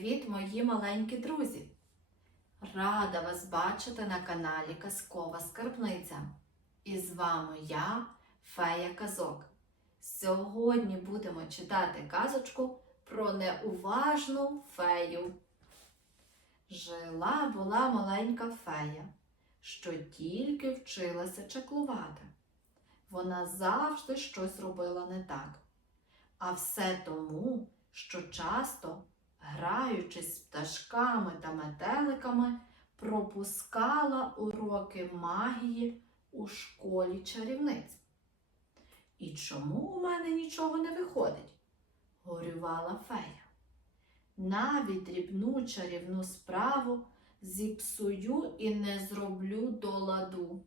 Привіт, мої маленькі друзі! Рада вас бачити на каналі Казкова Скарбниця. І з вами я, Фея Казок. Сьогодні будемо читати казочку про неуважну фею. Жила була маленька фея, що тільки вчилася чаклувати. Вона завжди щось робила не так. А все тому, що часто граючись з пташками та метеликами, пропускала уроки магії у школі чарівниць. І чому у мене нічого не виходить? горювала фея. Навіть дрібну чарівну справу зіпсую і не зроблю до ладу.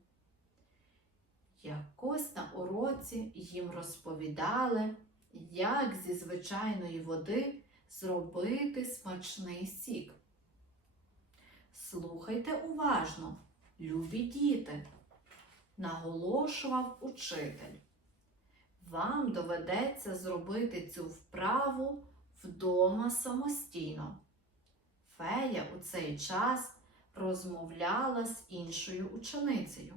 Якось на уроці їм розповідали, як зі звичайної води зробити смачний сік. Слухайте уважно, любі діти, наголошував учитель. Вам доведеться зробити цю вправу вдома самостійно. Фея у цей час розмовляла з іншою ученицею.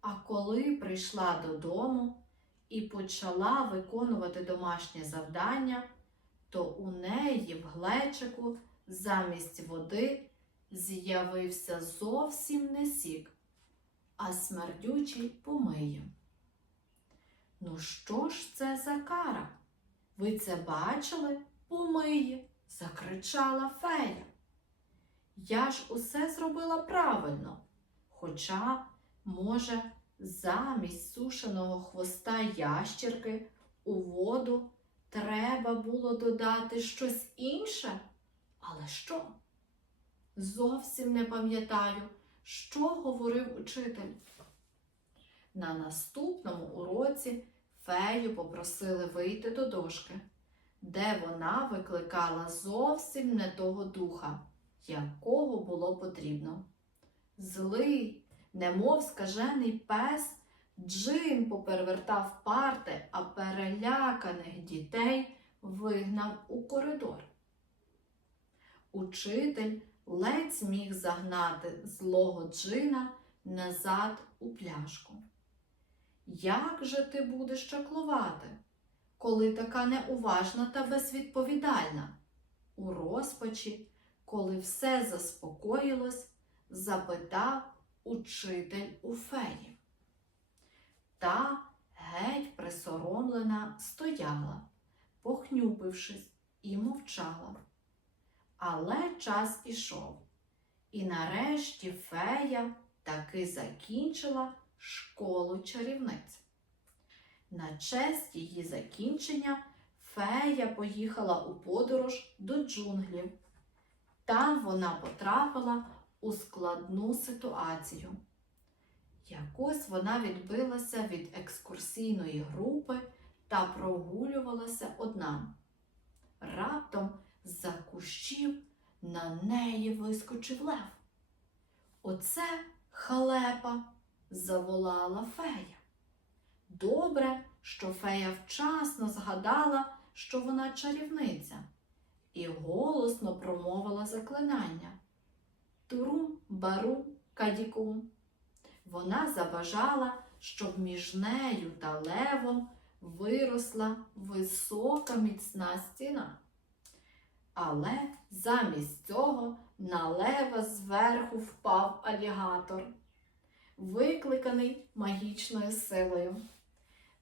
А коли прийшла додому і почала виконувати домашнє завдання, то у неї в глечику замість води з'явився зовсім не сік, а смердючий помиє. Ну, що ж це за кара? Ви це бачили? Помиє, закричала фея. Я ж усе зробила правильно, хоча, може, замість сушеного хвоста ящірки у воду Треба було додати щось інше? Але що? Зовсім не пам'ятаю, що говорив учитель. На наступному уроці фею попросили вийти до дошки, де вона викликала зовсім не того духа, якого було потрібно. Злий, немов скажений пес, Джин поперевертав парти, а переляканих дітей вигнав у коридор. Учитель ледь зміг загнати злого джина назад у пляшку. Як же ти будеш чаклувати, коли така неуважна та безвідповідальна? У розпачі, коли все заспокоїлось, запитав учитель у феї. Та геть присоромлена стояла, похнюпившись, і мовчала. Але час ішов, і нарешті фея таки закінчила школу чарівниць. На честь її закінчення фея поїхала у подорож до джунглів. Там вона потрапила у складну ситуацію. Якось вона відбилася від екскурсійної групи та прогулювалася одна. Раптом з-за кущів на неї вискочив лев. Оце халепа, заволала фея. Добре, що фея вчасно згадала, що вона чарівниця, і голосно промовила заклинання. Турум бару кадікум. Вона забажала, щоб між нею та левом виросла висока міцна стіна. Але замість цього на лева зверху впав алігатор, викликаний магічною силою.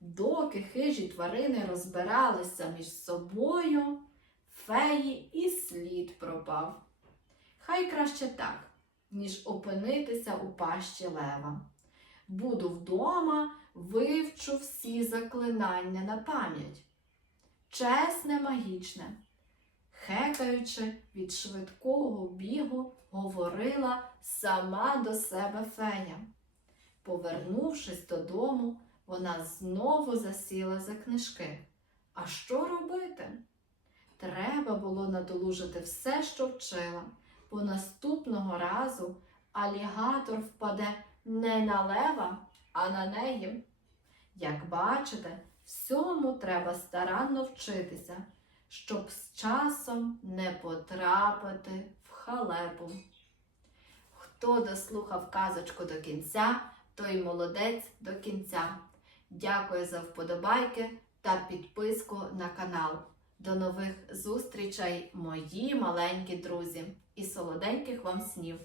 Доки хижі тварини розбиралися між собою, феї і слід пропав. Хай краще так ніж опинитися у пащі лева. Буду вдома, вивчу всі заклинання на пам'ять. Чесне, магічне. Хекаючи від швидкого бігу, говорила сама до себе фея. Повернувшись додому, вона знову засіла за книжки. А що робити? Треба було надолужити все, що вчила бо наступного разу алігатор впаде не на лева, а на неї. Як бачите, всьому треба старанно вчитися, щоб з часом не потрапити в халепу. Хто дослухав казочку до кінця, той молодець до кінця. Дякую за вподобайки та підписку на канал. До нових зустрічей, мої маленькі друзі, і солоденьких вам снів!